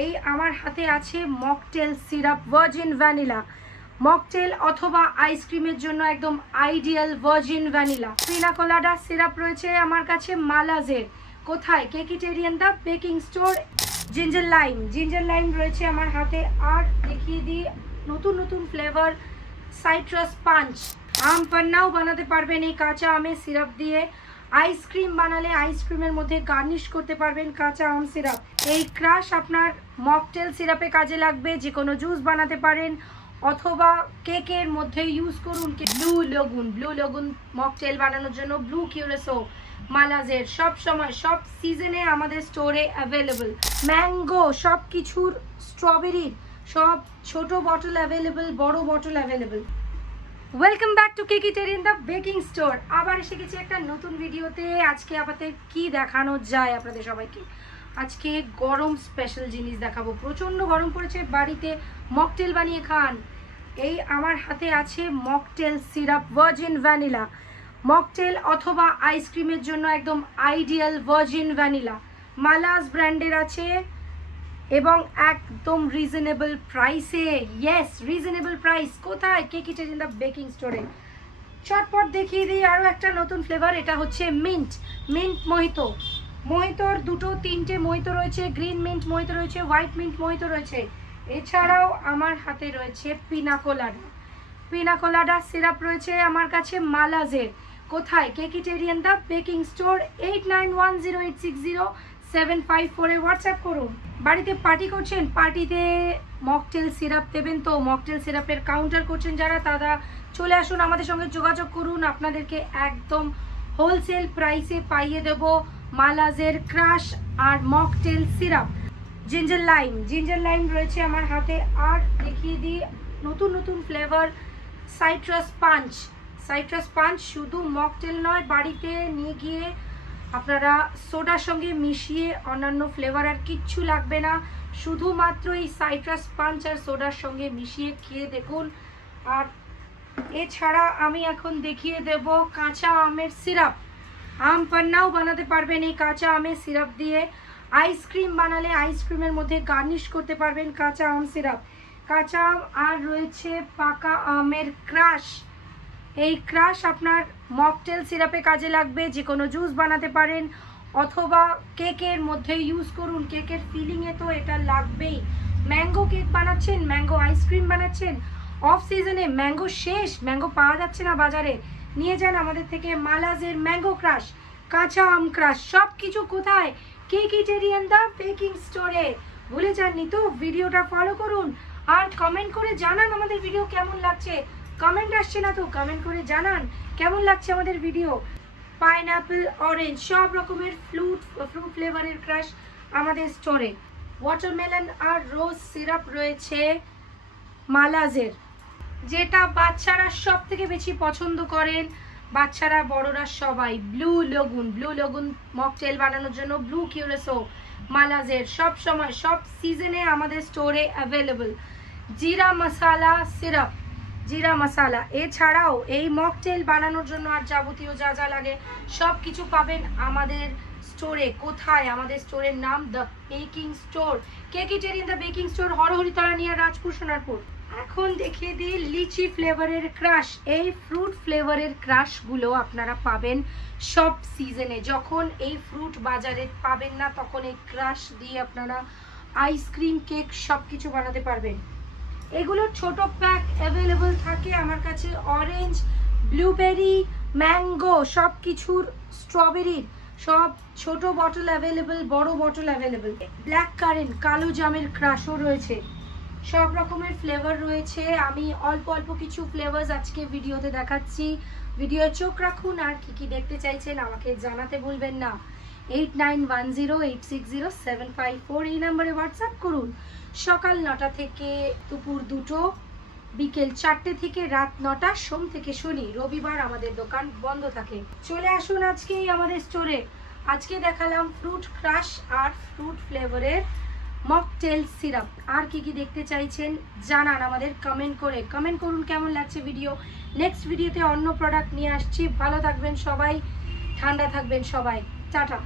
এই আমার হাতে আছে mocktail syrup virgin vanilla. Mocktail অথবা আইসক্রিমের জন্য একদম আইডিয়াল ভার্জিন ভ্যানিলা। পিনা কোলাডা সিরাপ রয়েছে আমার কাছে মালাজের। কোথায়? Caketerian the baking store. Ginger lime রয়েছে আমার হাতে। আর দেখিয়ে দিই নতুন নতুন ফ্লেভার, সাইট্রাস পাঞ্চ। আম পান্নাও বানাতে পারবেন এই কাঁচা আমের সিরাপ দিয়ে। আইসক্রিম বানালে আইসক্রিমের মধ্যে গার্নিশ করতে পারবেন কাঁচা আম সিরাপ। এই ক্রাশ আপনার মকটেল সিরাপে কাজে লাগবে, যে কোনো জুস বানাতে পারেন অথবা কেকের মধ্যে ইউজ করুন। ব্লু লগুন মকটেল বানানোর জন্য ব্লু কিউরেসো মালাজের সব সময় সব সিজনে আমাদের স্টোরে অ্যাভেলেবল। ম্যাঙ্গো সব কিছুর, স্ট্রবেরির সব ছোট বটল অ্যাভেলেবল, বড় bottle available. Welcome back to Caketerian the baking store. আবার এসে গেছি একটা নতুন ভিডিওতে। আজকে আপনাদের কি দেখানো যায় আপনাদের সবাইকে? আজকে গরম স্পেশাল জিনিস দেখাবো। প্রচণ্ড গরম পড়েছে, বাড়িতে মকটেল বানিয়ে খান। এই আমার হাতে আছে mocktail syrup virgin vanilla. Mocktail অথবা আইসক্রিমের জন্য একদম আইডিয়াল ভার্জিন ভ্যানিলা। মালাজ ব্র্যান্ডের আছে এবং একদম রিজনেবল প্রাইসে। Yes, reasonable price. কোথায়? কেকিটেরিয়ান দ্য বেকিং স্টোরে। চটপট দেখিয়ে দিই আরও একটা নতুন ফ্লেভার। এটা হচ্ছে মিন্ট মোহিতো। মোহিতোর দুটো তিনটে মোহিতো রয়েছে। গ্রিন মিন্ট মোহিতো রয়েছে, হোয়াইট মিন্ট মোহিতো রয়েছে। এছাড়াও আমার হাতে রয়েছে পিনা কোলাডা সিরাপ রয়েছে আমার কাছে মালাজের। কোথায়? Caketerian the baking store. 8910860754-এ WhatsApp করুন। বাড়িতে পার্টি করছেন, পার্টিতে মকটেল সিরাপ দেবেন, তো মকটেল সিরাপের কাউন্টার করছেন যারা, তারা চলে আসুন, আমাদের সঙ্গে যোগাযোগ করুন। আপনাদেরকে একদম হোলসেল প্রাইসে পাইয়ে দেব মালাজের ক্রাশ আর মকটেল সিরাপ। জিঞ্জার লাইম রয়েছে আমার হাতে। আর দেখিয়ে দিই নতুন নতুন ফ্লেভার, সাইট্রাস পাঞ্চ। শুধু মকটেল নয়, বাড়িতে নিয়ে গিয়ে আপনারা সোডার সঙ্গে মিশিয়ে, অন্যান্য ফ্লেভার আর কিচ্ছু লাগবে না, শুধুমাত্র এই সাইট্রাস পাঞ্চ আর সোডার সঙ্গে মিশিয়ে খেয়ে দেখুন। আর এছাড়া আমি এখন দেখিয়ে দেব কাঁচা আমের সিরাপ। আম পান্নাও বানাতে পারবেন এই কাঁচা আমের সিরাপ দিয়ে। আইসক্রিম বানালে আইসক্রিমের মধ্যে গার্নিশ করতে পারবেন কাঁচা আম সিরাপ। কাঁচা আম আর রয়েছে পাকা আমের ক্রাশ। এই ক্রাশ আপনার মকটেল সিরাপে কাজে লাগবে, যে কোনো জুস বানাতে পারেন অথবা কেকের মধ্যে ইউজ করুন। কেকের ফিলিংয়ে তো এটা লাগবেই। ম্যাঙ্গো কেক বানাচ্ছেন, ম্যাঙ্গো আইসক্রিম বানাচ্ছেন, অফ সিজনে ম্যাঙ্গো শেষ, ম্যাঙ্গো পাওয়া যাচ্ছে না বাজারে, নিয়ে যান আমাদের থেকে মালাজের ম্যাঙ্গো ক্রাশ, কাঁচা আম ক্রাশ। সব কিছু কোথায়? কেকিটেরিয়ান দ্য বেকিং স্টোরে। ভুলে যাননি তো? ভিডিওটা ফলো করুন আর কমেন্ট করে জানান আমাদের ভিডিও কেমন লাগছে। কমেন্ট আসছে না তো? কমেন্ট করে জানান কেমন লাগছে আমাদের ভিডিও। পাইনঅ্যাপল, অরেঞ্জ সব রকমের ফ্রুট ফ্লেভারের ক্রাশ আমাদের স্টোরে। ওয়াটারমেলন আর রোজ সিরাপ রয়েছে মালাজের, যেটা বাচ্চারা সব থেকে বেশি পছন্দ করেন, বাচ্চারা বড়রা সবাই। ব্লু লগুন মকটেল বানানোর জন্য ব্লু কিউরেসো মালাজের সব সময় সব সিজনে আমাদের স্টোরে অ্যাভেলেবল। জিরা মশালা। এছাড়াও এই মকটেল বানানোর জন্য আর যাবতীয় যা যা লাগে সব কিছু পাবেন আমাদের স্টোরে। কোথায়? আমাদের স্টোরের নাম the baking store, Caketerian the baking store, Harharitala নিয়ে রাজপুর সোনারপুর। এখন দেখিয়ে দিই লিচি ফ্লেভারের ক্রাশ। এই ফ্রুট ফ্লেভারের ক্রাশগুলো আপনারা পাবেন সব সিজনে। যখন এই ফ্রুট বাজারে পাবেন না, তখন এই ক্রাশ দিয়ে আপনারা আইসক্রিম, কেক সব কিছু বানাতে পারবেন। এগুলোর ছোট প্যাক অ্যাভেলেবল থাকে আমার কাছে। অরেঞ্জ, ব্লুবেরি, ম্যাঙ্গো সব কিছুর, স্ট্রবেরির সব ছোট বটল অ্যাভেলেবল, বড় বটল অ্যাভেলেবল। ব্ল্যাক কারেন্ট, কালো জামের ক্রাশও রয়েছে। সব রকমের ফ্লেভার রয়েছে। আমি অল্প কিছু ফ্লেভার্স আজকে ভিডিওতে দেখাচ্ছি। ভিডিও চোখ রাখুন। আর কি দেখতে চাইছেন আমাকে জানাতে ভুলবেন না। 8910860754 এই নাম্বারে হোয়াটসঅ্যাপ করুন। সকাল 9টা থেকে দুপুর 2টো, বিকেল 4টে থেকে রাত 9টা, সোম থেকে শনি, রবিবার আমাদের দোকান বন্ধ থাকে। চলে আসুন আজকেই আমাদের স্টোরে। আজকে দেখালাম ফ্রুট ক্রাশ আর ফ্রুট ফ্লেভারের মকটেল সিরাপ। আর কি দেখতে চাইছেন জানান আমাদের কমেন্ট করুন কেমন লাগছে ভিডিও। নেক্সট ভিডিওতে অন্য প্রোডাক্ট নিয়ে আসছি। ভালো থাকবেন সবাই, ঠান্ডা থাকবেন সবাই। টাটা।